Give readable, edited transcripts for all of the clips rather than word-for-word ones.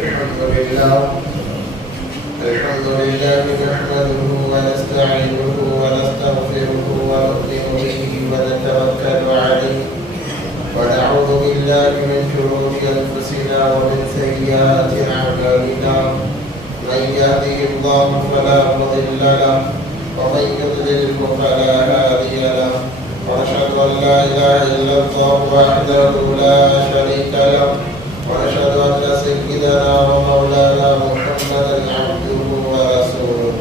الحمد لله نحمده ونستعينه ونستغفره ونؤمن به ونتوكل عليه ونعوذ بالله من شرور أنفسنا ومن سيئات أعمالنا من يهده الله فلا مضل له ومن يضلل فلا هادي له ونشهد أن لا إله إلا الله وحده لا شريك له ونشهد أن سيدنا ومولانا محمدا عبده ورسوله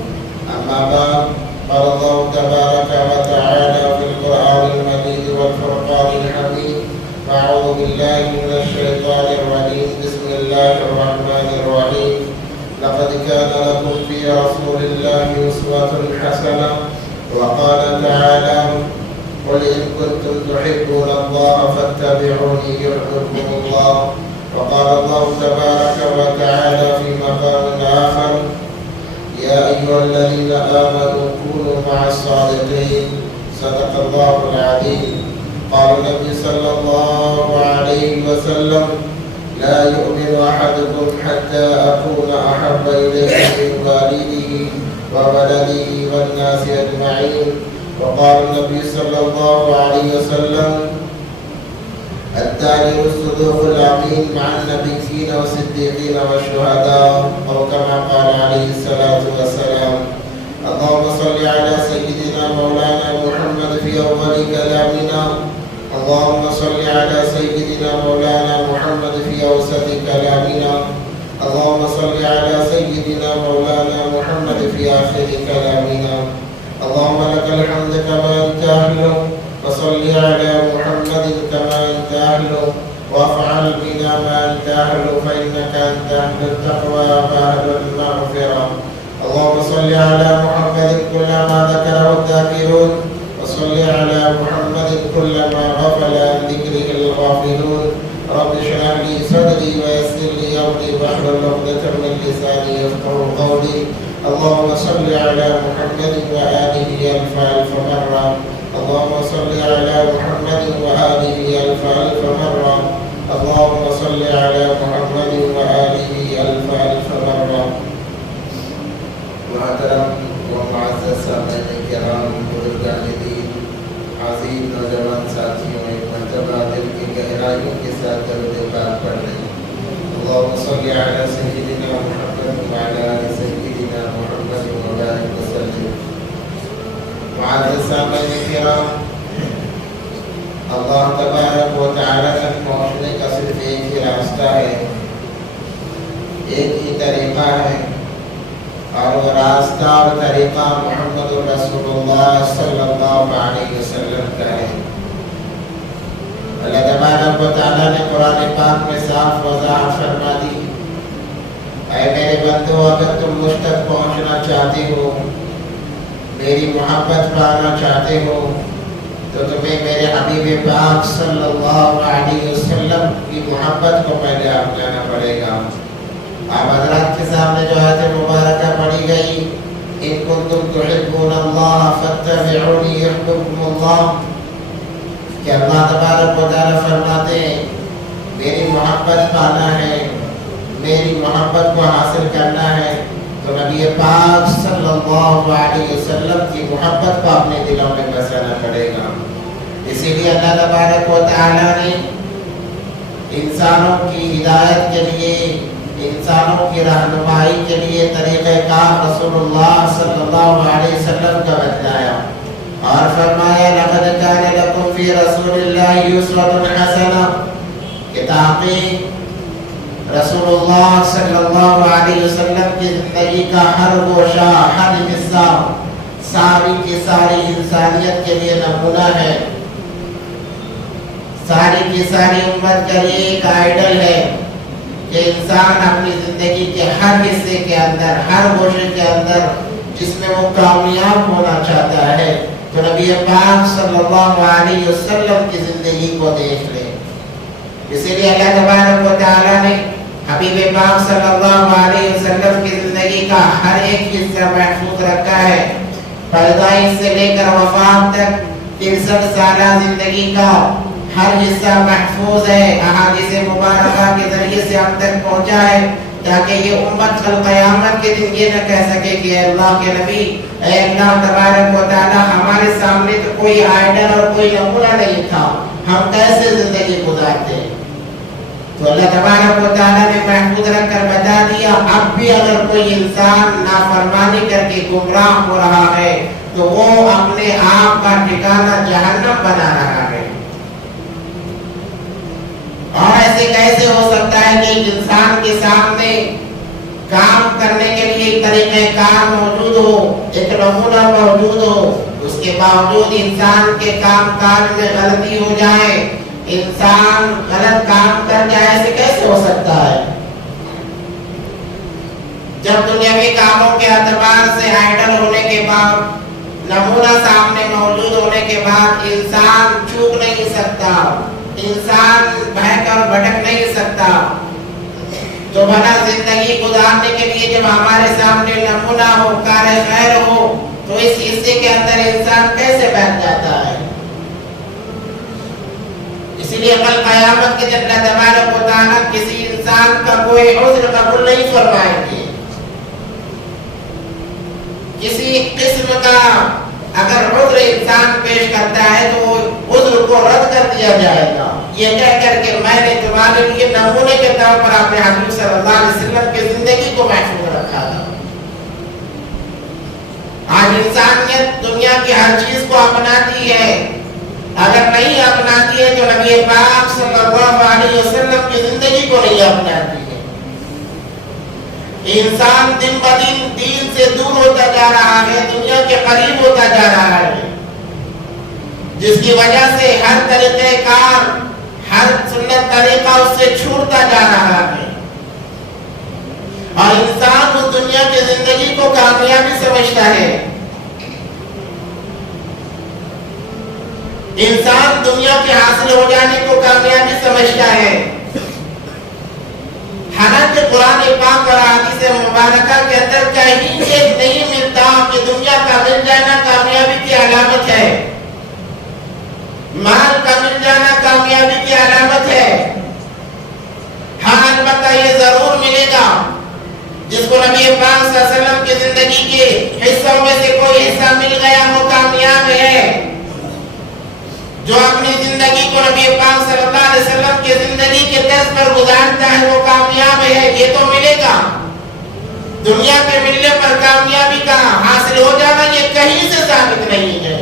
أما بعد قال الله تبارك وتعالى في القرآن المجيد والفرقان الحميد أعوذ بالله من الشيطان الرجيم بسم الله الرحمن الرحيم لقد كان لكم في رسول الله أسوة حسنة وقال تعالى قل إن كنتم تحبون الله فاتبعوني يحببكم الله وقال الله تبارك وتعالى في مقام آخر يا أيها الذين آمنوا كونوا مع الصادقين صدق الله العظيم قال النبي صلى الله عليه وسلم لا يؤمن أحدكم حتى أكون أحب إليه من والده وولده والناس أجمعين وقال النبي صلى الله عليه وسلم التاجر الصدوق الأمين مع النبيين والصديقين والشهداء أو كما قال عليه الصلاة والسلام اللهم صل على سيدنا مولانا محمد في أول كلامنا اللهم صل على سيدنا مولانا محمد في أوسط كلامنا اللهم صل على سيدنا مولانا محمد في آخر كلامنا اللهم لك الحمد كما أنت أهله وصل على محمد كما أنت أهله وافعل بنا ما أنت أهله فإنك أنت أهل التقوى وأهل المغفرة اللهم صل على محمد كلما ذكره الذاكرون وصل على محمد كلما غفل عن ذكره الغافلون رب اشرح لي صدري ويسر لي أمري واحلل عقدة من لساني يفقهوا قولي اللهم صل على محمد وآله ألف ألف مرة اللهم صل على محمد وآله ألف ألف مرة اللهم صل على محمد وآله ألف ألف مرة محترم ومعزز سامعین کرام بزرگان دین عظیم نوجوان ساتھیوں ایک مرتبہ دل کی گہرائیوں کے ساتھ درود پاک پڑھ لیں اللهم صل على سيدنا محمد وعلى آل سيدنا محمد وبارك وسلم معزز سامعین کرام اللہ تبارک و تعالی تک پہنچنے کا صرف ایک ہی راستہ ہے ایک ہی طریقہ ہے اور وہ راستہ اور طریقہ محمد رسول اللہ صلی اللہ علیہ وسلم کا ہے اللہ تبارک و تعالی نے قرآن پاک میں صاف وضاحت فرما دی اے میرے بندو اگر تم مجھ تک پہنچنا چاہتے ہو میری محبت پانا چاہتے ہو تو تمہیں میرے حبیب پاک صلی اللہ علیہ وسلم کی محبت کو پہلے آپ جانا پڑے گا آپ حضرات کے سامنے جو آیت مبارکہ پڑھی گئی ان کنتم تحبون اللہ فاتبعونی یحببکم اللہ کہ اللہ تبارک و تعالی فرماتے ہیں میری محبت پانا ہے میری محبت کو حاصل کرنا ہے تو نبی پاک صلی اللہ علیہ وسلم کی محبت کو اپنے دلوں میں بسانا پڑے گا اسی لیے اللہ تبارک و تعالی نے انسانوں کی ہدایت کے لیے انسانوں کی رہنمائی کے لیے طریقہ کار رسول اللہ صلی اللہ علیہ وسلم کا بتلایا اور فرمایا لقد كان لكم في رسول الله أسوة حسنة کہ تحقیق رسول اللہ صلی اللہ علیہ وسلم کی زندگی کا ہر گوشہ ہر حصہ ساری کی ساری انسانیت کے لیے نمونہ ہے ساری کی ساری امت کے لیے ایک آئیڈل ہے کہ انسان اپنی زندگی کے ہر حصے کے اندر ہر گوشے کے اندر جس میں وہ کامیاب ہونا چاہتا ہے تو نبی پاک صلی اللہ علیہ وسلم کی زندگی کو دیکھ لے اسی لیے اللہ تبارک و تعالی نے حبیب پاک صلی اللہ علیہ وسلم کی زندگی کا ہر ایک حصہ محفوظ رکھا ہے پیدائش سے لے کر وفات تک 63 سالہ زندگی کا ہر حصہ محفوظ ہے احادیث مبارکہ کے ذریعے سے ہم تک پہنچا ہے کہ تاکہ یہ امت کل قیامت کے دن یہ نہ کہہ سکے کہ اے اللہ کے نبی، اے اللہ تبارک و تعالی، ہمارے سامنے تو کوئی آئیڈل اور کوئی نمونہ نہیں تھا، ہم کیسے زندگی گزارتے؟ تو اللہ تبارک و تعالی نے محفوظ رکھ کر بتا دیا، اب بھی اگر کوئی انسان نافرمانی کر کے گمراہ ہو رہا ہے تو وہ اپنے آپ کا ٹھکانہ جہنم بنا رہا ہے۔ اور ایسے کیسے ہو سکتا ہے کہ ایک انسان کے سامنے کام کرنے کے لیے ایک طریقہ کار موجود ہو، ایک نمونہ موجود ہو، اس کے باوجود انسان کے کام کاج میں غلطی ہو جائے، انسان غلط کام کر جائے؟ ایسے کیسے ہو سکتا ہے؟ جب دنیاوی کاموں کے اعتبار سے آئیڈل ہونے کے بعد، نمونہ سامنے موجود ہونے کے بعد انسان چوک نہیں سکتا، انسان بہک اور بھٹک نہیں سکتا، تو بھلا زندگی گزارنے کے لیے جب ہمارے سامنے نمونہ ہو، کار خیر ہو، تو اس حصے کے اندر انسان کیسے بیٹھ جاتا ہے؟ اسی لیے کل قیامت کے دن اللہ تبارک و تعالیٰ کسی انسان کا کوئی عذر قبول نہیں فرمائیں گے۔ کسی قسم کا اگر عذر انسان پیش کرتا ہے تو عذر کو رد کر دیا جائے گا، یہ کہہ کر کہ میں نے تمہارے لیے نمونے کے طور پر اپنے حبیب صلی اللہ علیہ وسلم کی زندگی کو محفوظ رکھا تھا۔ آج انسانیت دنیا کی ہر چیز کو اپناتی ہے، اگر نہیں اپناتی ہے تو نبی پاک صلی اللہ علیہ وسلم کی زندگی کو نہیں اپناتی ہے۔ انسان دن بدن دین سے دور ہوتا جا رہا ہے، دنیا کے قریب ہوتا جا رہا ہے، جس کی وجہ سے ہر طریقہ کار، ہر سنت طریقہ اس سے چھوٹتا جا رہا ہے، اور انسان اس دنیا کی زندگی کو کامیابی سمجھتا ہے۔ انسان دنیا کے حاصل ہو جانے کو کامیابی سمجھتا ہے، حالانکہ قرآن پاک اور احادیث مبارکہ کے اندر کہیں ایک نہیں ملتا کہ دنیا کا مل جانا کامیابی کی علامت ہے، مال کا مل جانا کامیابی کی علامت ہے۔ ہاں البتہ یہ ضرور ملے گا، جس کو نبی پاک صلی اللہ علیہ وسلم کی زندگی کے حصوں میں سے کوئی حصہ مل گیا وہ کامیاب ہے، جو اپنی زندگی کو نبی پاک صلی اللہ علیہ وسلم کی زندگی کے طرز پر گزارتا ہے وہ کامیاب ہے، یہ تو ملے گا۔ دنیا کے ملنے پر کامیابی کا حاصل ہو جانا یہ کہیں سے ثابت نہیں ہے،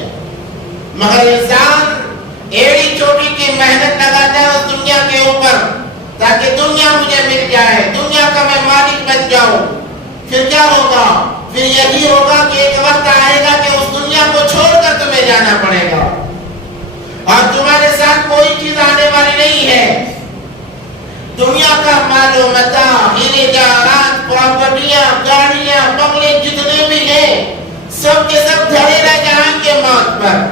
مگر انسان ایڑی چوٹی کی محنت لگاتا ہے اس دنیا کے اوپر تاکہ دنیا مجھے مل جائے، دنیا کا میں مالک بن جاؤں۔ پھر کیا ہوگا؟ پھر یہی ہوگا کہ ایک وقت آئے گا کہ اس دنیا کو چھوڑ کر تمہیں جانا پڑے گا، اور تمہارے ساتھ کوئی چیز آنے والی نہیں ہے۔ دنیا کا مال و متاع، ہیرے جواہرات، پراپرٹیاں، گاڑیاں، بنگلے جتنے بھی ہیں، سب کے سب دھڑے رہ جائیں گے موت پر،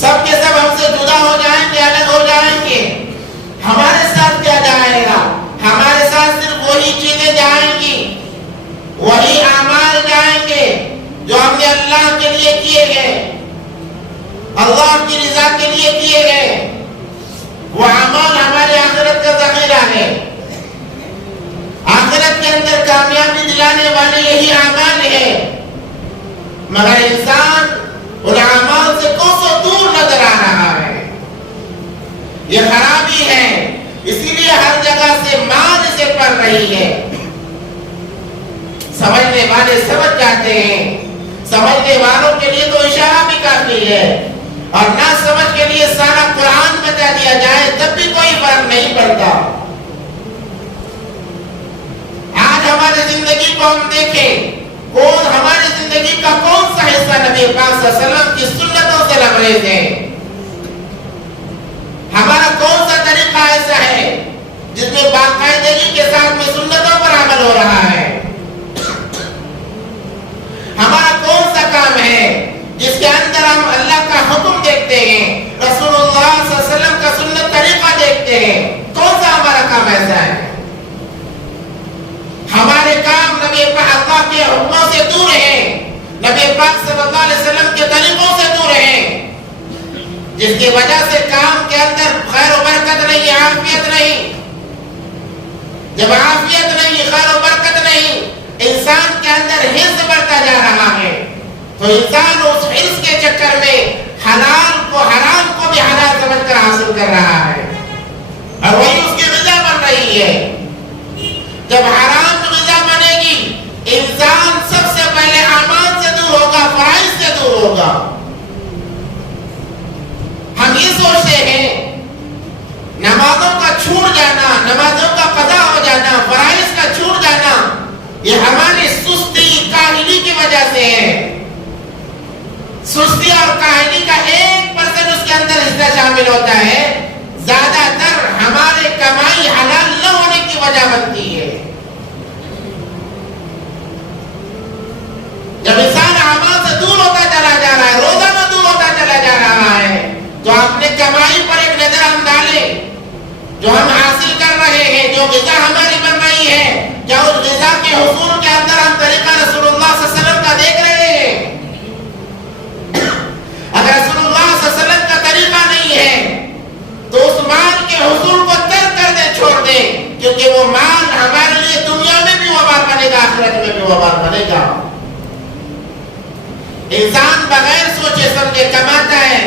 سب کے سب ہم سے جدا ہو جائیں گے، الگ ہو جائیں گے۔ ہمارے ساتھ کیا جائے گا؟ ہمارے ساتھ صرف وہی چیزیں جائیں گی، وہی اعمال جائیں گے جو ہم نے اللہ کے لیے کیے گئے، اللہ کی رضا کے لیے کیے گئے۔ وہ اعمال ہمارے آخرت کا ذخیرہ ہے، آخرت کے اندر کامیابی دلانے والے یہی اعمال ہیں، مگر انسان ان اعمال سے کوسوں دور نظر آ رہا ہے۔ یہ خرابی ہے، اسی لیے ہر جگہ سے مار اسے پڑ رہی ہے۔ سمجھنے والے سمجھ جاتے ہیں، سمجھنے والوں کے لیے تو اشارہ بھی کافی ہے، اور نہ سمجھ کے لیے سارا قرآن بتا دیا جائے تب بھی کوئی فرق نہیں پڑتا۔ آج ہماری زندگی کو ہم دیکھیں، کون ہماری زندگی کا کون سا حصہ نبی پاک صلی اللہ علیہ وسلم کی سنتوں سے لبریز ہے؟ ہمارا کون سا طریقہ ایسا ہے جس میں باقاعدگی کے ساتھ میں سنتوں پر عمل ہو رہا ہے؟ ہمارا کون سا کام ہے جس کے اندر ہم اللہ کا حکم دیکھتے ہیں، رسول اللہ صلی اللہ علیہ وسلم کا سنت طریقہ دیکھتے ہیں؟ کون سا ہمارا کام ایسا ہے؟ ہمارے کام نبی پاک اللہ کے حکموں سے دور ہیں، نبی پاک صلی اللہ علیہ وسلم کے طریقوں سے دور ہیں، جس کی وجہ سے کام کے اندر خیر و برکت نہیں، عافیت نہیں، جب عافیت نہیں، خیر و برکت نہیں، انسان کے اندر حرص بڑھتا جا رہا ہے، تو انسان اس حرص کے چکر میں حلال کو حرام کو بھی حلال سمجھ کر حاصل کر رہا ہے، اور وہی اس کی غذا بن رہی ہے۔ جب حرام غذا بنے گی، انسان سب سے پہلے اعمال سے دور ہوگا، فرائض سے دور ہوگا۔ ہم یہ سوچتے ہیں نمازوں کا چھوٹ جانا، نمازوں کا قضا ہو جانا، فرائض کا چھوٹ جانا، یہ ہماری سستی کاہلی کی وجہ سے ہے۔ سستی اور کاہلی کا 1% اس کے اندر حصہ شامل ہوتا ہے، زیادہ تر ہمارے کمائی حلال نہ ہونے کی وجہ بنتی ہے۔ جب انسان اعمال سے دور ہوتا چلا جا رہا ہے، روزانہ دور ہوتا چلا جا رہا ہے، تو اپنے کمائی پر ایک نظر ہم ڈالیں، جو ہم حاصل کر رہے ہیں، جو غذا ہماری بن رہی ہے، کیا اس غذا کے حصول کے اندر ہم طریقہ رسول اللہ صلی اللہ علیہ وسلم کا دیکھ رہے ہیں؟ اگر رسول اللہ صلی اللہ علیہ وسلم کا طریقہ نہیں ہے تو اس مال کے حصول کو ترک کر دیں، چھوڑ دیں، کیونکہ وہ مال ہمارے لیے دنیا میں بھی وبال بنے گا، آخرت میں بھی وبال بنے گا۔ انسان بغیر سوچے سمجھے کماتا ہے،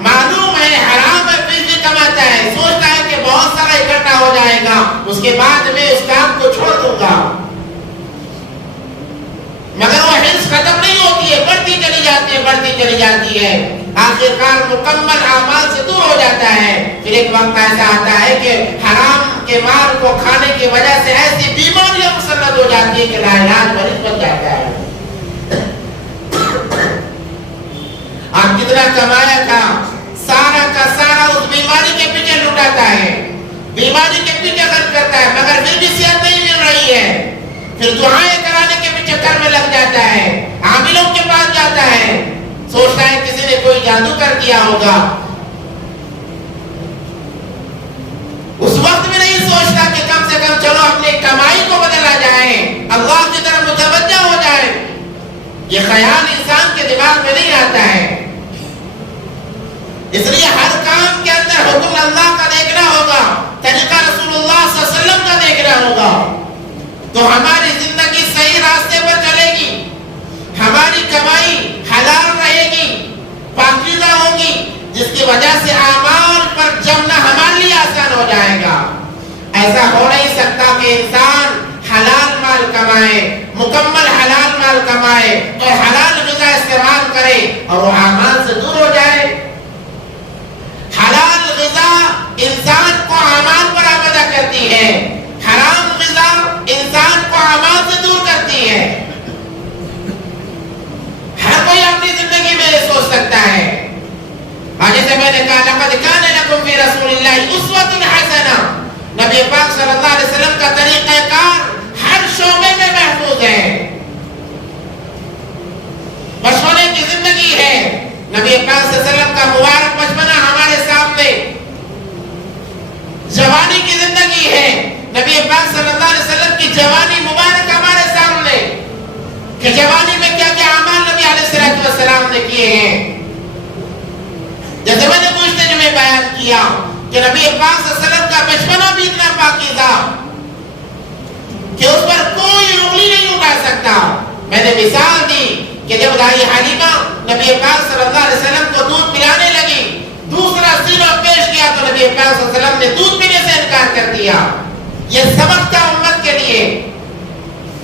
معلوم ہے حرام ہے پھر بھی کماتا ہے، سوچتا ہے کہ بہت سارا اکٹھا ہو جائے گا، اس کے بعد میں اس کام کو چھوڑ دوں گا، مگر وہ حرص ختم نہیں ہوتی ہے، بڑھتی چلی جاتی ہے، بڑھتی چلی جاتی ہے، آخرکار مکمل اعمال سے دور ہو جاتا ہے۔ پھر ایک وقت ایسا آتا ہے کہ حرام کے مال کو کھانے کی وجہ سے ایسی بیماریاں مسلط ہو جاتی ہے کہ لاعلاج مریض بن جاتا ہے۔ آپ کتنا کمایا تھا، سارا کا سارا اس بیماری کے پیچھے لٹاتا ہے، بیماری کے پیچھے خرچ کرتا ہے، مگر پھر بھی صحت نہیں مل رہی ہے، پھر دعائیں کرانے کے پیچھے چکر میں لگ جاتا ہے، عاملوں کے پاس جاتا ہے، سوچتا ہے کسی نے کوئی جادو کر دیا ہوگا۔ اس وقت بھی نہیں سوچتا کہ کم سے کم چلو اپنی کمائی کو بدلا جائے، اللہ کی طرف متوجہ ہو جائے، یہ خیال انسان کے دماغ میں نہیں آتا ہے۔ اس لیے ہر کام کے اندر حکم اللہ کا دیکھنا ہوگا، طریقہ رسول اللہ صلی اللہ علیہ وسلم کا دیکھنا ہوگا، تو ہماری زندگی صحیح راستے پر چلے گی، ہماری کمائی حلال رہے گی، پاکیزہ ہوگی، جس کی وجہ سے اعمال پر جمنا ہمارے لیے آسان ہو جائے گا۔ ایسا ہو نہیں سکتا کہ انسان حلال مال کمائے، مکمل حلال مال کمائے اور حلال غذا استعمال کرے اور وہ اعمال سے دور ہو جائے۔ حلال غذا انسان کو اعمال پر آمادہ کرتی ہے، حرام غذا انسان کو اعمال سے دور کرتی ہے۔ ہر کوئی اپنی زندگی میں یہ سوچ سکتا ہے، جیسے میں نے کہا لقد کان لکم فی رسول اللہ اسوۃ حسنہ، نبی پاک صلی اللہ علیہ وسلم کا طریقہ کار ہر شعبے میں محفوظ ہے، بچپنے کی زندگی ہے، نبی پاک صلی اللہ علیہ وسلم کا مبارک بچپنا ہمارے سامنے، جوانی کی زندگی ہے، نبی پاک صلی اللہ علیہ وسلم کی جوانی مبارک ہمارے سامنے، کہ جوانی میں کیا کیا اعمال نبی علیہ السلام نے کیے ہیں۔ جیسے میں نے پوچھتے جو میں بیان کیا کہ نبی پاک صلی اللہ علیہ وسلم کا بچپنا بھی اتنا پاکیزہ کہ اس پر کوئی انگلی نہیں اٹھا سکتا۔ میں نے مثال دی کہ جب دائی حلیمہ نبی پاک صلی اللہ علیہ وسلم کو دودھ پلانے لگی، دوسرا سینہ پیش کیا تو نبی پاک صلی اللہ علیہ وسلم نے دودھ پینے سے انکار کر دیا۔ یہ سبق تھا امت کے لیے،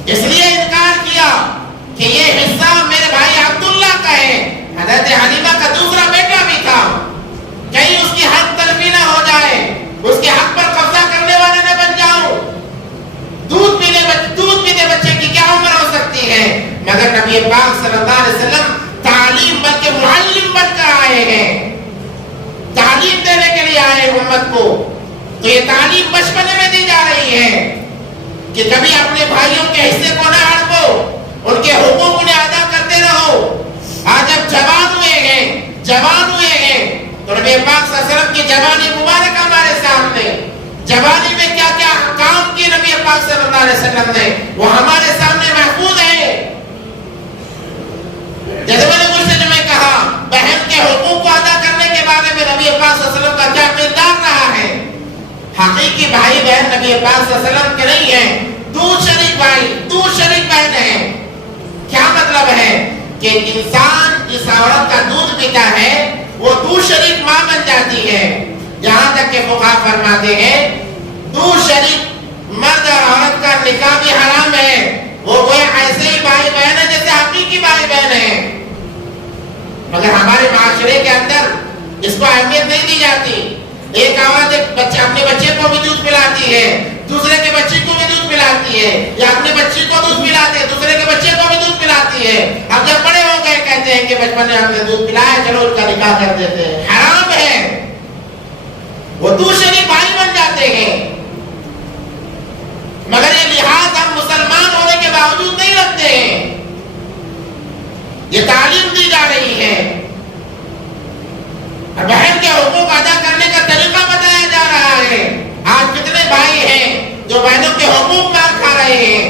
اس لیے انکار کیا کہ یہ حصہ میرے بھائی عبداللہ کا ہے، حضرت حلیمہ کا دوسرا بیٹا بھی تھا، کہیں اس کی حق تلفی نہ ہو جائے، اس کے حق پر قبضہ کرنے والے نہ بن جاؤں۔ دودھ پینے بچے کی کیا عمر ہو سکتی ہے، مگر نبی پاک صلی اللہ علیہ وسلم تعلیم بلکہ معلم بن کر آئے ہیں، تعلیم دینے کے لیے آئے امت کو، تو یہ تعلیم بچپنے میں دی جا رہی ہے کہ کبھی اپنے بھائیوں کے حصے کو نہ ہڑپو، ان کے حقوق انہیں ادا کرتے رہو۔ آج اب جوان ہوئے ہیں تو نبی پاک صلی اللہ علیہ وسلم کی جوانی مبارک ہمارے سامنے، جوانی میں کیا کیا کام کی نبی پاک صلی اللہ علیہ وسلم نے، وہ ہمارے سامنے محفوظ ہے۔ جیسے میں نے مجھ میں کہا بہن کے حقوق کو ادا کرنے کے بارے میں نبی پاک صلی اللہ علیہ وسلم کا کیا کردار رہا ہے، حقیقی بھائی بہن نبی پاک صلی اللہ علیہ وسلم کے نہیں ہیں، دودھ شریک بھائی، دودھ شریک بہن ہیں۔ کیا مطلب ہے کہ انسان جس عورت کا دودھ پیتا ہے وہ دودھ شریک ماں بن جاتی ہے۔ یہاں تک کہ فقہا فرماتے ہیں دودھ شریک مرد اور عورت کا نکاح بھی حرام ہے، وہ ایسے ہی بھائی بہن ہے جیسے حقیقی بھائی بہن ہیں۔ مگر ہمارے معاشرے کے اندر اس کو اہمیت نہیں دی جاتی۔ ایک عورت اپنے بچے کو بھی دودھ پلاتی ہے، دوسرے کے بچے کو بھی دودھ پلاتی ہے، یا اپنے بچی کو دودھ پلاتی ہے، دوسرے کے بچے کو بھی دودھ پلاتی ہے۔ اب جب بڑے ہو گئے کہتے ہیں کہ بچپن میں ہم نے دودھ پلایا، چلو ان کا نکاح کر دیتے ہیں۔ حرام ہے، وہ دودھ شریک بھائی بن جاتے ہیں۔ مگر یہ لحاظ ہم مسلمان ہونے کے باوجود نہیں رکھتے ہیں۔ یہ تعلیم دی جا رہی ہے، بہن کے حقوق ادا کرنے کا طریقہ بتایا جا رہا ہے۔ آج کتنے بھائی ہیں جو بہنوں کے حقوق مار کھا رہے ہیں۔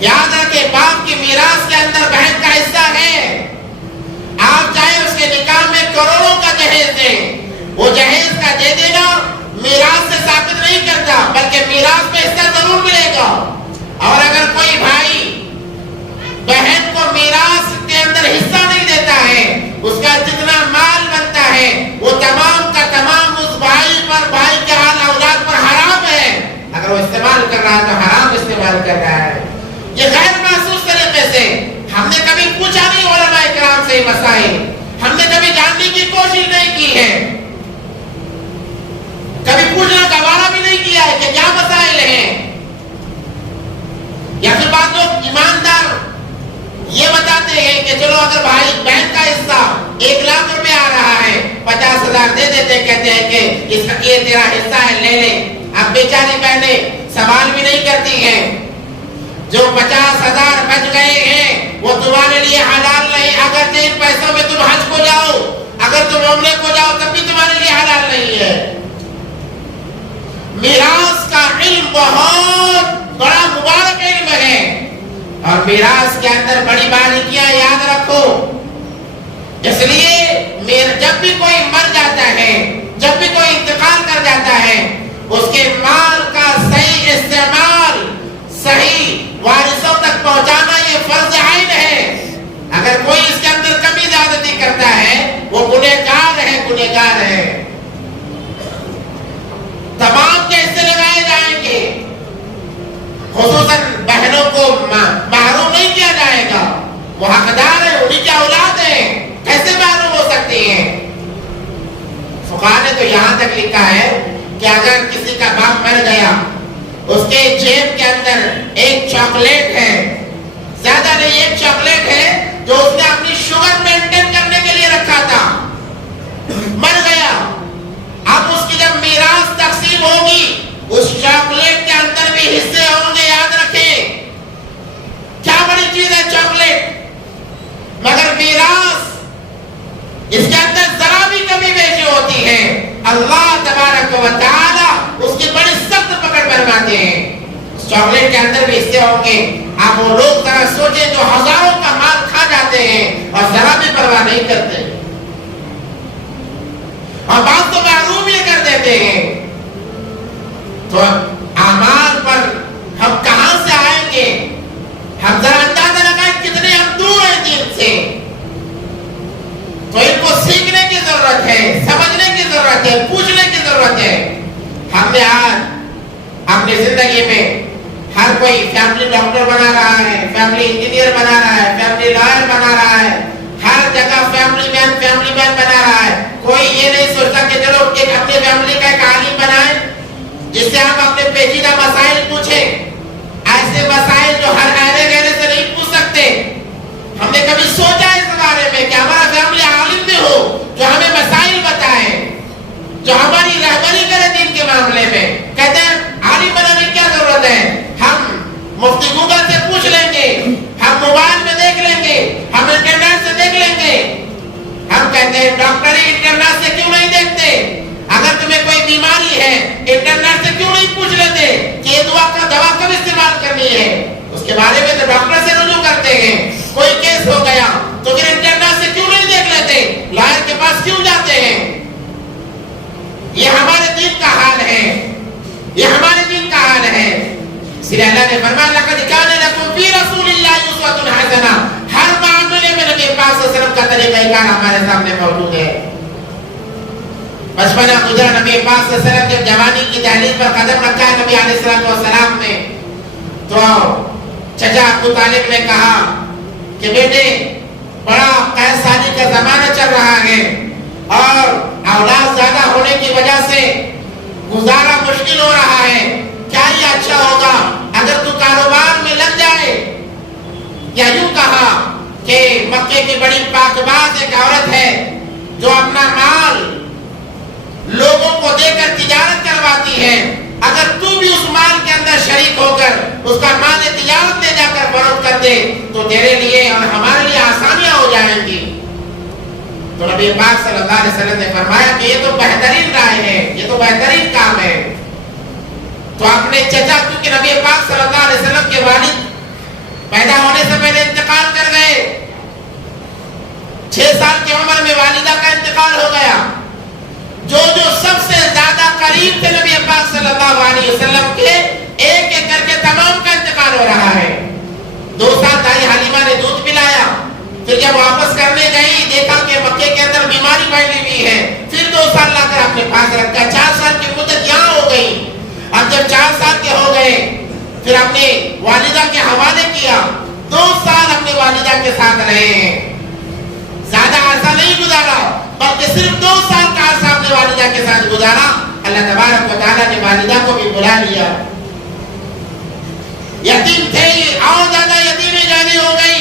یاد رکھیں باپ کی میراث کے اندر بہن کا حصہ ہے۔ آپ چاہے اس کے نکاح میں کروڑوں کا جہیز دیں، وہ جہیز کا دے دینا میراث سے ثابت نہیں کرتا، بلکہ میراث میں حصہ ضرور ملے گا۔ اور اگر کوئی بھائی بہن کو میراث کے اندر حصہ نہیں دیتا ہے، اس کا جتنا مال بنتا ہے وہ تمام کا تمام اس بھائی پر، بھائی کے حال اولاد پر حرام ہے۔ اگر وہ استعمال کر رہا ہے تو حرام استعمال کر رہا ہے۔ یہ غیر محسوس طریقے سے ہم نے کبھی پوچھا نہیں علماء کرام سے یہ مسائل، ہم نے کبھی جاننے کی کوشش نہیں کی ہے، کبھی پوچھنا گوارا بھی نہیں کیا ہے کہ کیا مسائل ہیں۔ یا پھر بعض لوگ ایماندار یہ بتاتے ہیں کہ چلو اگر بھائی بہن کا حصہ 1,00,000 روپے آ رہا ہے، 50,000 دے دیتے، کہتے ہیں کہ اس کا یہ تیرا حصہ ہے، لے لے۔ اب بیچاری بہنیں سوال بھی نہیں کرتی ہیں، جو 50,000 بچ گئے ہیں وہ تمہارے لیے حلال نہیں۔ اگر ان پیسوں میں تم حج کو جاؤ، اگر تم عمرے کو جاؤ، تب بھی تمہارے لیے حلال نہیں ہے۔ میراث کا علم بہت بڑا مبارک علم ہے، اور میراث کے اندر بڑی باریکیاں یاد رکھو۔ اس لیے جب بھی کوئی مر جاتا ہے، جب بھی کوئی انتقال کر جاتا ہے، اس کے مال کا صحیح استعمال صحیح وارثوں تک پہنچانا یہ فرض عین ہے۔ اگر کوئی اس کے اندر کمی زیادتی کرتا ہے وہ گنہگار ہے، گنہگار ہے۔ تمام کے حصے لگائے جائیں گے، خصوصاً بہنوں کو محروم نہیں کیا جائے گا۔ وہ حقدار ہیں، انہی کی اولاد ہیں، کیسے محروم ہو سکتی ہیں؟ فقہا نے تو یہاں تک لکھا ہے کہ اگر کسی کا باپ مر گیا، اس کے جیب کے اندر ایک چاکلیٹ ہے، زیادہ نہیں، ایک چاکلیٹ ہے جو اس نے اپنی شوگر مینٹین کرنے کے لیے رکھا تھا، مر گیا۔ اب اس کی جب میراث تقسیم ہوگی، اس چاکلیٹ کے اندر بھی حصے ہوں گے، یاد رکھیں۔ کیا بڑی چیز ہے چاکلیٹ، مگر میراث اس کے اندر ذرا بھی کمی بیشی ہوتی ہے، اللہ تبارک و تعالی اس کی بڑی سخت پکڑ فرماتے ہیں۔ اس چاکلیٹ کے اندر بھی حصے ہوں گے۔ آپ وہ لوگ ذرا سوچیں جو ہزاروں کا مال کھا جاتے ہیں اور ذرا بھی پرواہ نہیں کرتے، اور بعض تو محروم یہ کر دیتے ہیں۔ تو اعمال پر ہم کہاں سے آئیں گے؟ ہم ذرا اندازہ لگائیں کتنے ہم دور ہیں دین سے۔ تو ان کو سیکھنے کی ضرورت ہے، سمجھنے کی ضرورت ہے، پوچھنے کی ضرورت ہے۔ ہم نے آج اپنی زندگی میں ہر کوئی فیملی ڈاکٹر بنا رہا ہے، فیملی انجینئر بنا رہا ہے، فیملی لائر بنا رہا ہے، ہر جگہ فیملی مین بنا رہا ہے۔ کوئی یہ نہیں سوچتا کہ چلو ایک اپنی فیملی کا ایک عالم بنائیں جس سے ہم اپنے پیچیدہ مسائل پوچھیں، ایسے مسائل جو ہر ایرے گہرے سے نہیں پوچھ سکتے۔ ہم نے کبھی سوچا اس بارے میں کہ ہمارا فیملی عالم بھی ہو جو ہمیں مسائل بتائے، جو ہماری رہبری کرے دین کے معاملے میں؟ کہتے ہیں عالم بنانے کی کیا ضرورت ہے، ہم مفتی گوگل سے پوچھ لیں گے، ہم موبائل میں دیکھ لیں گے، ہم انٹرنیٹ سے دیکھ لیں گے۔ ہم کہتے ہیں ڈاکٹر انٹرنیٹ سے کیوں نہیں دیکھتے؟ اگر تمہیں کوئی بیماری ہے انٹرنیٹ سے کیوں نہیں پوچھ لیتے کہ یہ دوا کب استعمال کرنی ہے؟ اس کے بارے میں تو ڈاکٹر سے رجوع کرتے ہیں۔ کوئی کیس ہو گیا تو پھر انٹرنیٹ سے کیوں نہیں دیکھ لیتے، لائر کے پاس کیوں جاتے ہیں؟ یہ ہمارے دین کا یہ ہمارے دین کا حال ہے. اس لیے اللہ نے فرمایا لقد کان لکم فی رسول اللہ اسوۃ حسنہ. ہر معاملے میں نبی پاک صلی اللہ علیہ وسلم کا طریقہ کار ہمارے سامنے موجود ہے. بچپنا گزرا نبی پاک صلی اللہ علیہ وسلم جب جوانی کی دہلیز پر قدم رکھا ہے نبی علیہ السلام نے تو چچا ابو طالب نے کہا کہ بیٹے بڑا قید سالی کا زمانہ چل رہا ہے اور اولاد زیادہ ہونے کی وجہ سے گزارا مشکل ہو رہا ہے. کیا یہ اچھا ہوگا اگر تو کاروبار میں لگ جائے؟ یا یوں کہا کہ مکے کی بڑی پاک باز ایک عورت ہے جو اپنا مال لوگوں کو دے کر تجارت کرواتی ہے. اگر تو بھی اس مال کے اندر شریک ہو کر اس کا مال تجارت لے جا کر فروخت کر دے تو تیرے لیے اور ہمارے لیے آسانیاں ہو جائیں گی. تو نبی پاک صلی اللہ علیہ وسلم نے فرمایا کہ یہ تو بہترین رائے ہے, یہ تو بہترین کام ہے. تو اپنے چچا, کیونکہ نبی پاک صلی اللہ علیہ وسلم کے والد پیدا ہونے سے پہلے انتقال کر گئے, 6 سال کی عمر میں والدہ کا انتقال ہو گیا. جو سب سے زیادہ قریب تھے نبی پاک صلی اللہ علیہ وسلم کے, ایک ایک کر کے تمام کا انتقال ہو رہا ہے. 2 سال دائی حلیمہ نے دودھ پلایا, پھر جب واپس کرنے گئی دیکھا کہ مکے کے اندر بیماری پھیلی ہوئی ہے, پھر 2 سال لا کر اپنے پاس رکھا. 4 سال کی مدت یہاں ہو گئی. اب جب 4 سال کے ہو گئے پھر اپنے والدہ کے حوالے کیا. 2 سال اپنی والدہ کے ساتھ رہے ہیں, زیادہ عرصہ نہیں گزارا بلکہ صرف 2 سال کا عرصہ اپنے والدہ کے ساتھ گزارا. اللہ تبارک و تعالیٰ نے والدہ کو بھی بلا لیا. یتیم تھے اور زیادہ یتیمی جانی ہو گئی.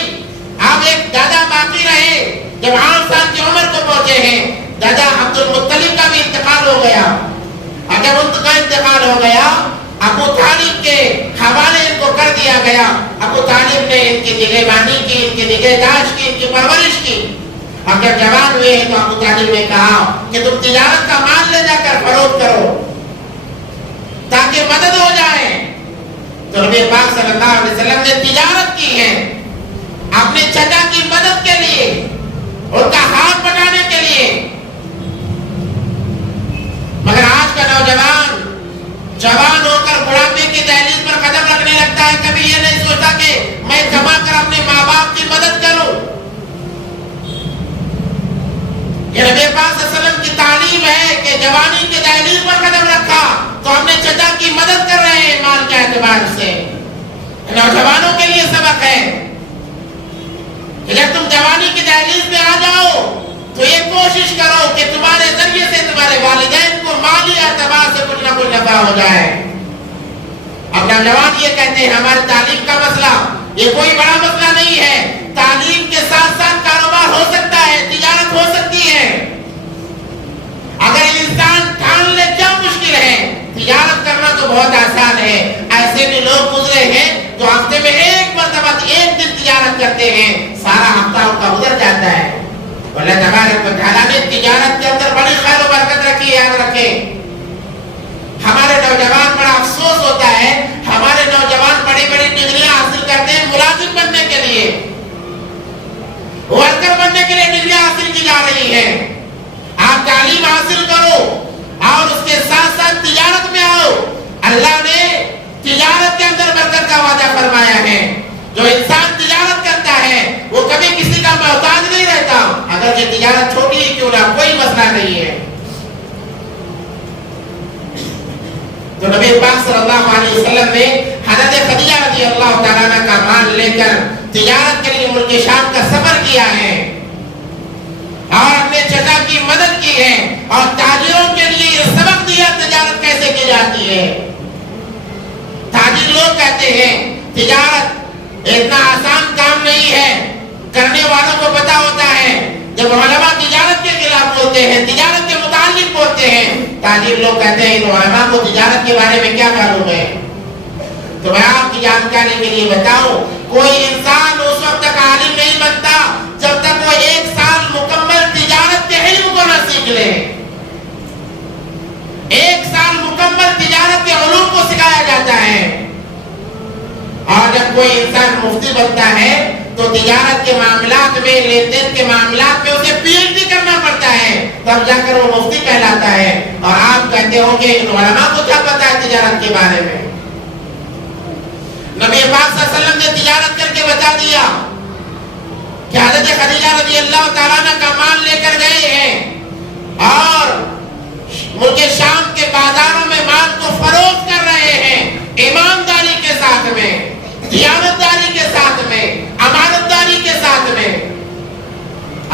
اب ایک دادا باقی رہے. جب 8 سال کی عمر کو پہنچے ہیں دادا عبد المطلب کا بھی انتقال ہو گیا. اور جب ان کا انتقال ہو گیا ابو طالب کے حوالے ان کو کر دیا گیا. ابو طالب نے ان کی نگہبانی کی, ان کی نگہداشت کی, ان کی پرورش کی. اب جب جوان ہوئے ہیں تو ابو طالب نے کہا کہ تم تجارت کا مال لے جا کر فروخت کرو تاکہ مدد ہو جائے. تو نبی پاک صلی اللہ علیہ وسلم نے تجارت کی ہے اپنے چچا کی مدد کے لیے, ان کا ہاتھ بٹانے کے لیے. مگر آج کا نوجوان جوان ہو کر بڑھاپے کی دہلیز پر قدم رکھنے لگتا ہے, کبھی یہ نہیں سوچتا کہ میں کما کر اپنے ماں باپ کی مدد کروں. یہ نبی پاک صلی اللہ علیہ وسلم کی تعلیم ہے کہ جوانی کی دہلیز پر قدم رکھا تو اپنے چچا کی مدد کر رہے ہیں مال کے اعتبار سے. نوجوانوں کے لیے سبق ہے کہ جب تم جوانی کی دہلیز میں آ جاؤ تو یہ کوشش کرو کہ تمہارے ذریعے سے تمہارے والدین کو مالی اعتبار سے کچھ نہ کچھ نفع ہو جائے. اب نوجوان یہ کہتے ہیں ہمارے تعلیم کا مسئلہ یہ کوئی بڑا مسئلہ نہیں ہے, تعلیم کے ساتھ ساتھ کاروبار ہو سکتا ہے, تجارت ہو سکتی ہے. اگر انسان ٹھان لے کیا مشکل ہے, تجارت کرنا تو بہت آسان ہے. ایسے بھی لوگ گزرے ہیں جو ہفتے میں 1 مرتبہ 1 دن تجارت کرتے ہیں, سارا ہفتہ ان کا گزر جاتا ہے. اللہ تبارک و تعالیٰ نے تجارت کے اندر بڑی خیر و برکت رکھی, یاد رکھیں. ہمارے نوجوان بڑا افسوس ہوتا ہے, ہمارے نوجوان بڑی بڑی ڈگریاں حاصل کرتے ہیں ملازم بننے کے لیے, ورکر بننے کے لیے ڈگریاں حاصل کی جا رہی ہیں. آپ تعلیم حاصل کرو اور اس کے ساتھ ساتھ تجارت میں آؤ. اللہ نے تجارت کے اندر برکت کا وعدہ فرمایا ہے. جو انسان تجارت کرتا ہے وہ کبھی کسی کا محتاج نہیں رہتا, اگر یہ تجارت چھوٹی ہی کیوں نہ, کوئی مسئلہ نہیں ہے. تو نبی پاک صلی اللہ علیہ وسلم نے حضرت خدیجہ رضی اللہ تعالیٰ عنہ کا مال لے کر تجارت کے لیے ملک شام کا سفر کیا ہے اور اپنے چچا کی مدد کی ہے اور تاجروں کے لیے یہ سبق دیا تجارت کیسے کی جاتی ہے. تاجر لوگ کہتے ہیں تجارت اتنا آسان کام نہیں ہے, کرنے والوں کو پتا ہوتا ہے. جب علماء تجارت کے خلاف بولتے ہیں, تجارت کے متعلق بولتے ہیں, تاجر لوگ کہتے ہیں ان علماء کو تجارت کے بارے میں کیا معلوم ہے. تو میں آپ کی جانکاری کے لیے بتاؤں, کوئی انسان اس وقت تک عالم نہیں بنتا جب تک وہ 1 سال مکمل تجارت کے علم کو نہ سیکھ لے. 1 سال مکمل تجارت کے علوم کو سکھایا جاتا ہے. اور جب کوئی انسان مفتی بنتا ہے تو تجارت کے معاملات میں, لین دین کے معاملات میں اسے پی ایچ ڈی کرنا پڑتا ہے, تب جا کر وہ مفتی کہلاتا ہے. اور آپ کہتے ہوں کہ ان علماء کو کیا پتا ہے تجارت کے بارے میں. نبی پاک صلی اللہ علیہ وسلم نے تجارت کر کے بتا دیا کہ حضرت خدیجہ رضی اللہ تعالیٰ عنہ کا مال لے کر گئے ہیں اور ملک شام کے بازاروں میں مال کو فروخت کر رہے ہیں، ایمانداری کے ساتھ میں، دیانتداری کے ساتھ میں، امانتداری کے ساتھ میں،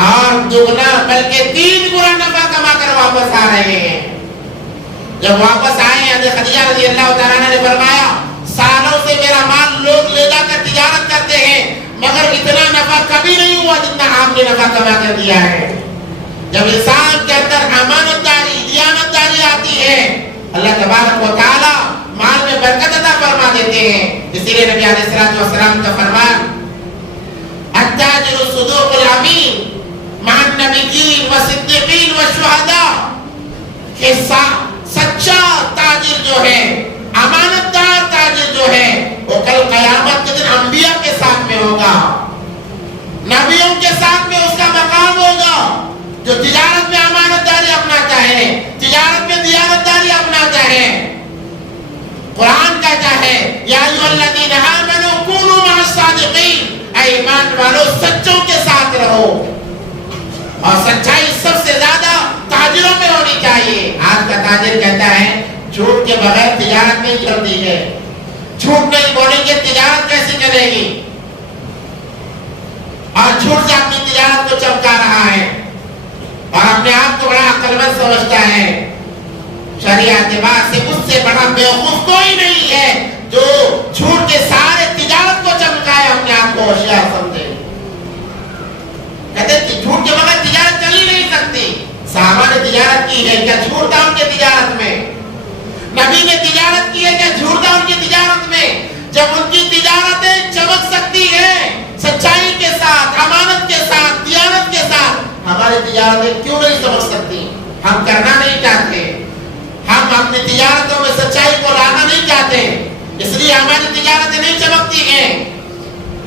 اور دگنا بلکہ 3 گنا نفع کما کر واپس آ رہے ہیں. جب واپس آئے حضرت خدیجہ رضی اللہ تعالیٰ عنہ نے فرمایا سالوں سے میرا مال لوگ لے جا کر تجارت کرتے ہیں مگر اتنا نفع کبھی نہیں ہوا جتنا آپ نے نفع کما کر دیا ہے. جب انسان کے اندر امانتداری دیانتداری آتی ہے اللہ تبارک و تعالی مال میں برکت عطا فرما دیتے ہیں. اسی لیے نبی علیہ الصلوۃ والسلام کا فرمان التاجر الصدوق الامین مع النبیین والصدیقین والشہداء کہ سچا تاجر جو ہے، امانتدار تاجر جو ہے وہ کل قیامت کے دن انبیاء کے ساتھ میں ہوگا، نبیوں کے ساتھ میں اس کا مقام ہوگا. جو تجارت میں امانتداری اپناتا ہے، تجارت میں دیانتداری اپناتا ہے، قرآن کہتا ہے یا ایھا الذین آمنوا کونوا مع الصادقین، اے ایمان والو سچوں کے ساتھ رہو. اور سچائی سب سے زیادہ تاجروں میں ہونی چاہیے. آج کا تاجر کہتا ہے جھوٹ کے بغیر تجارت نہیں چلتی ہے، جھوٹ نہیں بولیں گے تجارت کیسے چلے گی، اور جھوٹ سے اپنی تجارت کو چمکا رہا ہے اور اپنے آپ کو بڑا عقل مند سمجھتا ہے. شریعت اعتبار سے اس سے بڑا بیوقوف کوئی نہیں ہے جو جھوٹ کے سارے تجارت کو چمکائے اپنے آپ کو ہوشیار سمجھے. کہتے ہیں جھوٹ کے بغیر تجارت چل ہی نہیں سکتی. صحابہ نے تجارت کی ہے، کیا جھوٹ تھا ان کے تجارت میں؟ نبی نے تجارت کی ہے، کیا جھوٹ تھا ان کی تجارت میں؟ جب ان کی تجارتیں چمک سکتی ہیں سچائی کے ساتھ، امانت کے ساتھ، دیانت کے ساتھ، ہماری تجارتیں کیوں نہیں چمک سکتی؟ ہم کرنا نہیں چاہتے، ہم اپنی تجارتوں میں سچائی کو لانا نہیں چاہتے، اس لیے ہماری تجارتیں نہیں چمکتی ہیں،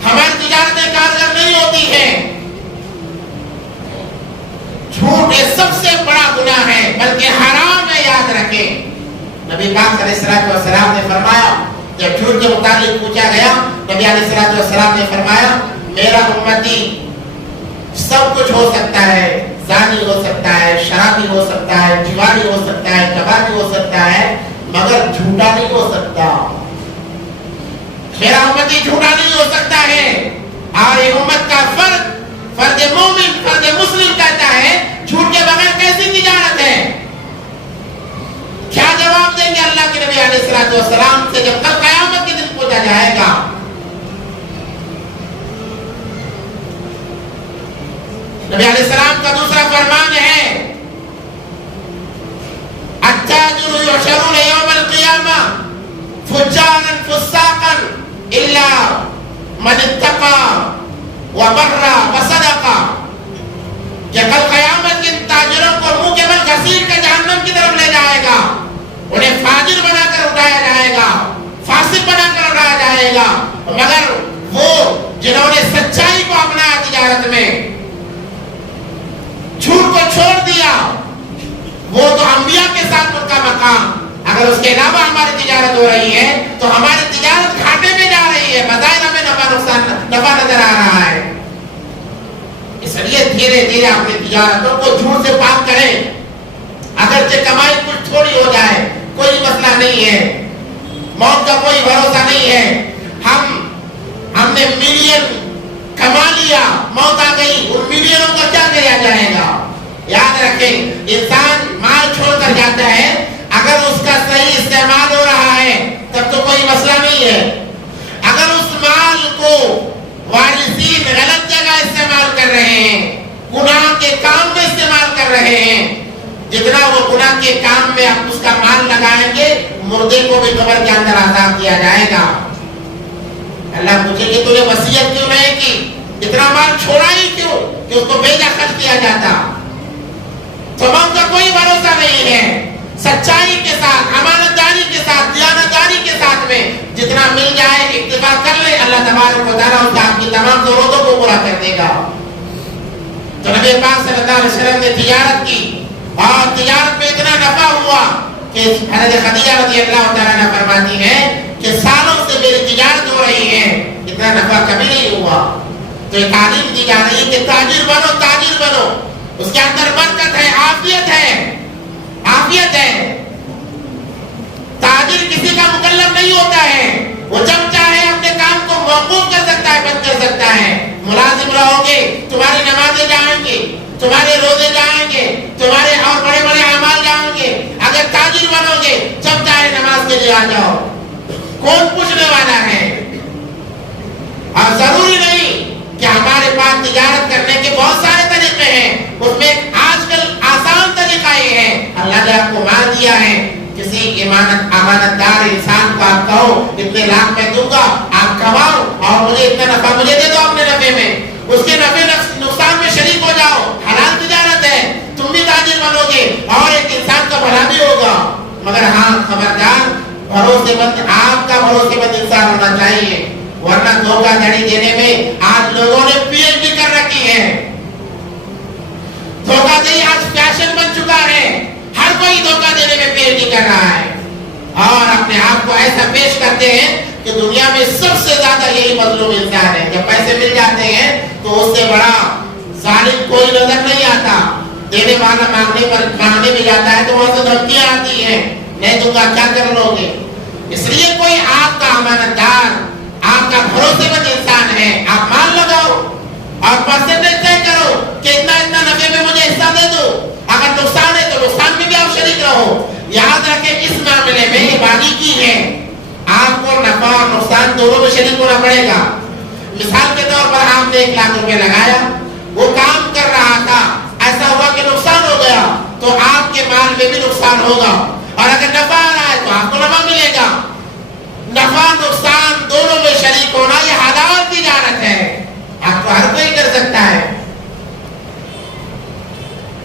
ہماری تجارتیں کارگر نہیں ہوتی ہیں. جھوٹ یہ سب سے بڑا گناہ ہے بلکہ حرام ہے، یاد رکھیں. نبی پاک علیہ الصلوۃ والسلام نے فرمایا جب جھوٹ کے متعلق پوچھا گیا نبی علیہ الصلوۃ والسلام نے فرمایا میرا امتی سب کچھ ہو سکتا ہے، زانی ہو سکتا ہے، شرابی ہو سکتا ہے، جواری ہو سکتا ہے، کبابی ہو سکتا ہے، مگر جھوٹا نہیں ہو سکتا. میرا امتی جھوٹا نہیں ہو سکتا ہے. اور یہ امت کا فرد مومن، فرد مسلم کہتا ہے جھوٹ کے بغیر کیسی تجارت ہے؟ کیا جواب دیں گے اللہ کے نبی علیہ الصلوۃ والسلام سے جب کل قیامت کے دن پوچھا جائے گا؟ نبی علیہ السلام کا دوسرا فرمان ہے التاجر یحشرون یوم القیامہ فجارا فساقا الا من اتقى وبر وصدق، کہ کل قیامت ان تاجروں کو منہ کے بل گھسیٹ کر جہنم کی طرف لے جائے گا، انہیں فاجر بنا کر اٹھایا جائے گا، فاسق بنا کر اٹھایا جائے گا، مگر وہ جنہوں نے سچائی کو اپنایا تجارت میں، جھوٹ کو چھوڑ دیا، وہ تو انبیاء کے ساتھ ان کا مقام. اگر اس کے علاوہ ہماری تجارت ہو رہی ہے تو ہماری تجارت گھاٹے میں جا رہی ہے، بظاہر ہمیں نفع نظر آ رہا ہے. اس لیے دھیرے دھیرے اپنی تجارتوں کو جھوٹ سے پاک کریں. اگرچہ کمائی کچھ تھوڑی ہو جائے کوئی مسئلہ نہیں ہے، موت کا کوئی بھروسہ نہیں ہے. ہم نے ملین کما لیا، موت آ گئی، ان ملینوں کا کیا کیا جائے گا؟ یاد رکھیں انسان مال چھوڑ کر جاتا ہے، اگر اس کا صحیح استعمال ہو رہا ہے تب تو کوئی مسئلہ نہیں ہے. اگر اس مال کو وارثین غلط جگہ استعمال کر رہے ہیں، گناہ کے کام میں استعمال کر رہے ہیں، جتنا وہ گناہ کے کام میں اس کا مال لگائیں گے مردے کو بھی قبر کے اندر عذاب دیا جائے گا. اللہ پوچھے کہ تو نے وصیت کیوں نہیں کی، اتنا مال چھوڑا ہی کیوں کہ اس کو بیجا خرچ کیا جاتا. تمام کا کوئی بھروسہ نہیں ہے. سچائی کے ساتھ، امانتداری کے ساتھ، دیانتداری کے ساتھ میں جتنا مل جائے اکتفا کر لے، اللہ تبارک و تعالیٰ اس آپ کی تمام ضرورتوں کو پورا کر دے گا. تو نبی پاک صلی اللہ علیہ وسلم نے تجارت کی اور تجارت میں اتنا نفع ہوا کہ حضرت خدیجہ رضی اللہ تعالیٰ عنہ فرماتی ہیں کہ سالوں سے میری تجارت ہو رہی ہے، اتنا نفع کبھی نہیں ہوا. تو یہ تعلیم دی جا رہی ہے کہ تاجر بنو، تاجر بنو. اس کے اندر برکت ہے، عافیت ہے، عافیت ہے. تاجر کسی کا مکلف نہیں ہوتا ہے، وہ جب چاہے اپنے کام کو موقوف کر سکتا ہے، بند کر سکتا ہے. ملازم رہو گے تمہاری نمازیں جائیں گے، تمہارے روزے جائیں گے، تمہارے اور بڑے بڑے اعمال جائیں گے. اگر تاجر بنو گے جب چاہے نماز کے لیے آ جاؤ، کون پوچھنے والا ہے. اور ضروری نہیں کہ ہمارے پاس تجارت کرنے کے بہت سارے طریقے ہیں، اس میں آج کل آسان طریقہ یہ ہے، اللہ نے آپ کو مال دیا ہے، کسی امانت دار انسان کو آپ کہو اتنے لاکھ میں دوں گا، آپ کماؤ اور مجھے اتنا نفع مجھے دے دو اپنے نفع میں، اس کے نفع نقصان میں شریک ہو جاؤ. حلال تجارت ہے، تم بھی تاجر بنو گے اور ایک انسان کا بھلا بھی ہوگا. مگر ہاں خبردار، بھروسے مند، آپ کا بھروسے مند انسان ہونا چاہیے، ورنہ دھوکہ دھڑی دینے میں آج لوگوں نے پی ایچ ڈی کر رکھی ہے. دھوکہ دہی آج فیشن بن چکا ہے، ہر کوئی دھوکہ دینے میں پی ایچ ڈی کر رہا ہے اور اپنے آپ کو ایسا پیش کرتے ہیں کہ دنیا میں سب سے زیادہ یہی مظلوم انسان ہے. جب پیسے مل جاتے ہیں تو اس سے بڑا ظالم کوئی نظر نہیں آتا. دینے والا مانگنے میں جاتا ہے تو وہاں سے دھمکیاں آتی ہیں، نہیں دوں گا کیا کر لو گے. اس لیے کوئی آپ کا امانت دار، آپ کا بھروسے مند انسان ہے، آپ مان لگاؤ اور پرسنٹیج طے کرو کہ اتنا اتنا نفع میں مجھے حصہ دے دو. اگر نقصان ہے تو نقصان میں بھی آپ شریک رہو. یاد رکھیں اس معاملے میں یہ باریکی ہے، آپ کو نفع اور نقصان دونوں میں شریک ہونا پڑے گا. مثال کے طور پر آپ نے 1 لاکھ روپے لگایا، وہ کام کر رہا تھا، ایسا ہوا کہ نقصان ہو گیا تو آپ کے مال میں بھی نقصان ہوگا. اور اگر نفع آ رہا ہے تو آپ کو نفع ملے گا. نفع نقصان دونوں میں شریک ہونا یہ حلال تجارت ہے، آپ کو ہر کوئی کر سکتا ہے.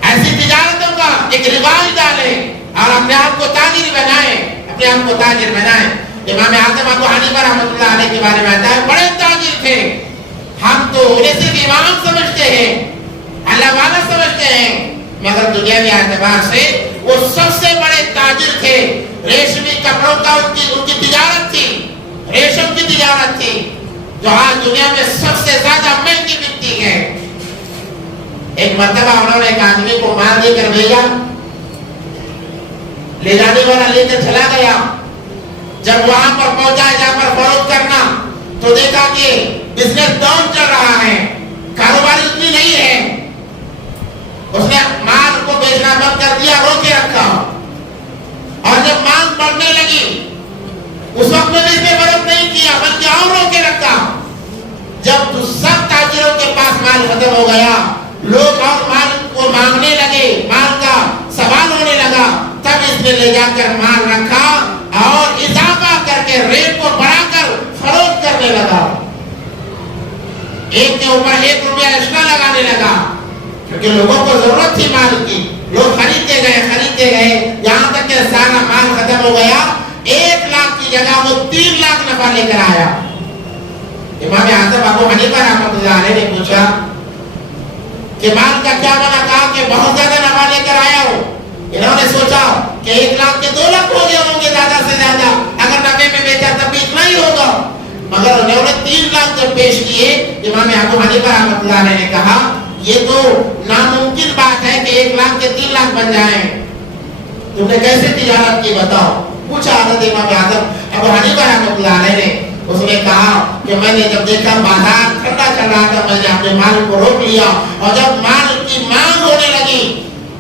ایسی تجارتوں کا ایک رواج ڈالیں اور اپنے آپ کو تاجر بنائیں، اپنے آپ کو تاجر بنائیں. امام اعظم ابو حنیفہ رحمۃ اللہ علیہ کے بارے میں آتا ہے بڑے تاجر تھے. ہم تو انہیں صرف امام سمجھتے ہیں، اللہ والا سمجھتے ہیں، مگر دنیاوی اعتبار سے وہ سب سے بڑے تاجر تھے. ریشمی کپڑوں کا ان کی تجارت تھی، ریشم کی تجارت تھی جو آج دنیا میں سب سے زیادہ مہنگی بکتی ہے. ایک مرتبہ انہوں نے ایک آدمی کو مال دے کر بھیجا، لے جانے والا لے کر چلا گیا. جب وہاں پر پہنچا جہاں پر فروخت کرنا تو دیکھا کہ بزنس ڈاؤن چل رہا ہے، کاروبار اتنی نہیں ہے. اس نے مال کو بیچنا بند کر دیا، روکے رکھا. اور جب مانگ بڑھنے لگی اس وقت میں اس نے فرق نہیں کیا بلکہ اور روکے رکھا. جب سب تاجروں کے پاس مال ختم ہو گیا، لوگ اور مال کو مانگنے لگے، مال کا سوال ہونے لگا، تب اس نے لے جا کر مال رکھا اور اضافہ کر کے ریٹ کو بڑھا کر فروخت کرنے لگا. ایک کے اوپر 1 روپیہ ایکسٹرا لگانے لگا کیونکہ لوگوں کو ضرورت تھی مال کی. لوگ خریدتے گئے یہاں تک کہ سارا مال ختم ہو گیا. 1 لاکھ کی جگہ وہ 3 لاکھ نفع لے کر آیا. امام اعظم ابو حنیفہ رحمۃ اللہ علیہ نے پوچھا کہ مال کا کیا بنا؟ کہا کہ بہت زیادہ نفع لے کر آیا ہوں. انہوں نے سوچا کہ 1 لاکھ کے 2 لاکھ ہو گئے ہوں گے زیادہ سے زیادہ، اگر نفع میں بیچا تب بھی اتنا ہی ہوگا. مگر انہوں نے 3 لاکھ جب پیش کیے، امام ابو حنیفہ رحمۃ اللہ علیہ نے کہا یہ تو ناممکن بات ہے کہ 1 لاکھ کے 3 لاکھ بن جائیں. تم نے کیسے تجارت کی بتاؤ؟ پوچھا حضرت امام اعظم ابو حنیفہ رحمۃ اللہ علیہ نے. اس نے کہا کہ میں نے جب دیکھا بازار ٹھنڈا چل رہا تھا، میں نے اپنے مال کو روک لیا اور جب مال کی مانگ ہونے لگی،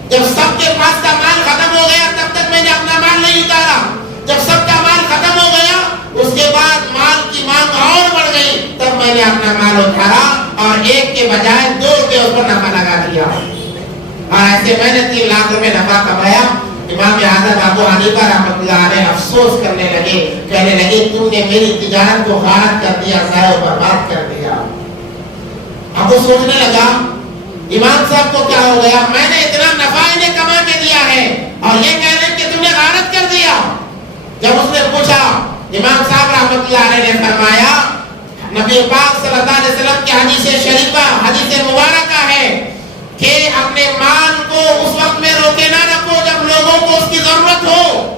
جب سب کے پاس کا مال ختم ہو گیا تب تک میں نے اپنا مال نہیں اتارا. جب سب کا مال ختم ہو گیا اس کے بعد مال کی مانگ اور بڑھ گئی، تب میں نے اپنا مال اتارا اور 1 کے بجائے 2 کے اوپر نفع لگا دیا. اور ایسے میں نے 3 لاکھ روپے نفع کمایا. امام اعظم ابو حنیفہ رحمۃ اللہ علیہ افسوس کرنے لگے، کہنے لگے تم نے میری تجارت کو غارت کر دیا، ضائع و برباد کر دیا. اب وہ سوچنے لگا امام صاحب کو کیا ہو گیا، میں نے اتنا نفع انہیں کما کے دیا ہے اور یہ کہہ رہے کہ تم نے غارت کر دیا. جب اس نے پوچھا امام صاحب رحمۃ اللہ علیہ نے فرمایا نبی پاک صلی اللہ علیہ وسلم کی حدیث شریفہ، حدیث مبارکہ ہے کہ اپنے مال کو اس وقت میں روکے نہ رکھو جب لوگوں کو اس کی ضرورت ہو.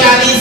40